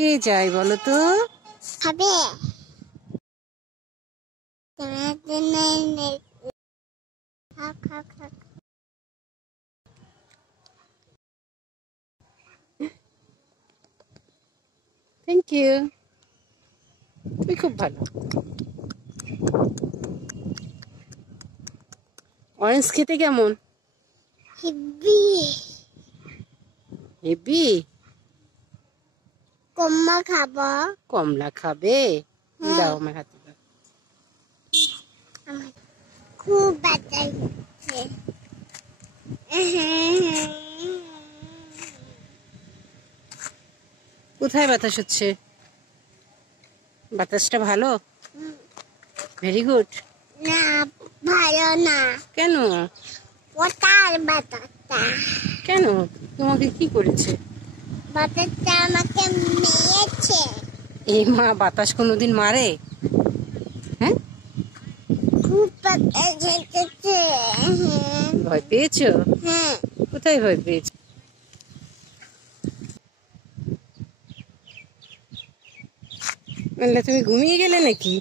কে যায় বলো তো? খাবে থ্যাংক ইউ, তুমি খুব ভালো। অরেঞ্জ খেতে কেমন? হেব্বি হেভি। কম্মা খাবো। কমলা খাবে? হ্যাঁ। দাও আমার হাতে দাও। আমার খুব ব্যথা হচ্ছে। কোথায় বাতাস হচ্ছে? বাতাসটা ভালো? Very good. না, ভালো না। কেন? ওটার বাতাসটা। কেন? তোমাকে কি করেছে? বাতাসটা আমাকে মেরেছে। এই মা, বাতাস কোনোদিন মারে? হ্যাঁ, খুব বাতাস হচ্ছে। ভয় পেয়েছো? হ্যাঁ। কোথায় ভয় পেয়েছো? তুমি ঘুমিয়ে গেলে নাকি?